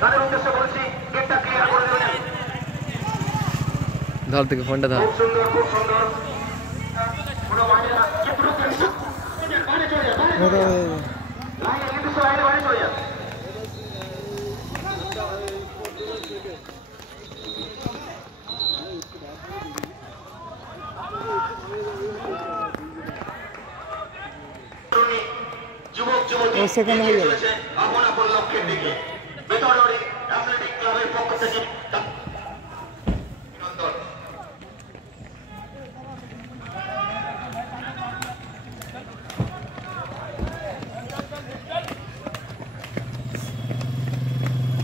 তাদের উদ্দেশ্যে বলছি গেটটা ক্লিয়ার করে দেবেন। ধর থেকে ফোনটা ধর। খুব সুন্দর, খুব সুন্দর। কোনো বাইরে না, কিন্তু বাইরে চলে যান, লাইনে নির্দিষ্ট লাইনে বাইরে চলে যান। যুবক যুবতী এগিয়ে চলেছে আপন আপন লক্ষ্যের দিকে। বেতরবাড়ি অ্যাথলেটিক ক্লাবের পক্ষ থেকে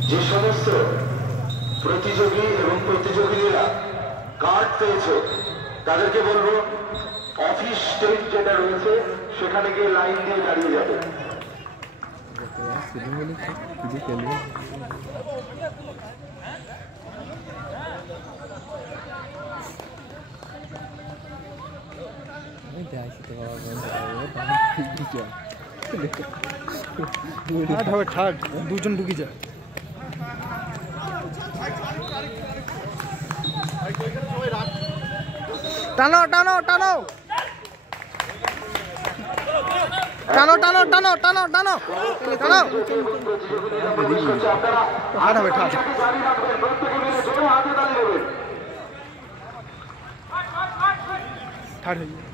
যে সমস্ত প্রতিযোগী এবং প্রতিযোগীরা কার্ড পেয়েছে তাদেরকে বলবো অফিস স্টেজ যেটা রয়েছে সেখানে গিয়ে লাইন দিয়ে দাঁড়িয়ে যাবে। দুজন ঢুকি যায়। টানো টানো টানো টানো টানো টানো টানো টানো টানো ঠাট হবে ঠাট। ঠাট হয়ে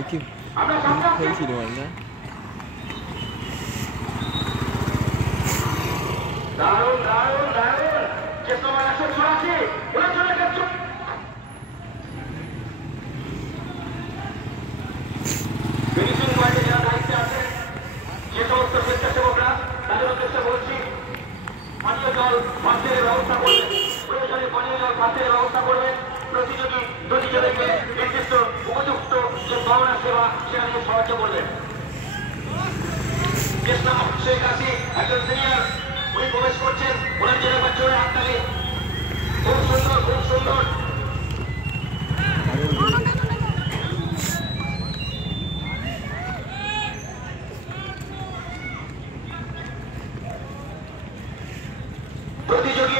একটি খেলছিল না। দারুণ দারুণ দারুণ, যে সময় আসে ছড়াচ্ছি ওরা চলে গেছে। ফিনিশিং পয়েন্টে যারা দায়িত্বে আছে যে সমস্ত স্বেচ্ছাসেবকরা তাদের উদ্দেশ্যে বলছি পানীয় জল পাত্রের ব্যবস্থা করবেন, প্রয়োজনে পানীয় জল পাত্রের ব্যবস্থা করবেন। প্রতিযোগী প্রতিযোগীকে নির্দিষ্ট উপযুক্ত যে পাওনা সেবা সেটা নিয়ে সাহায্য করবেন। শেখ হাসি একজন সিনিয়র, উনি প্রবেশ করছেন, ওনার জন্য একবার জোরে হাততালি। খুব সুন্দর, খুব সুন্দর। প্রতিযোগী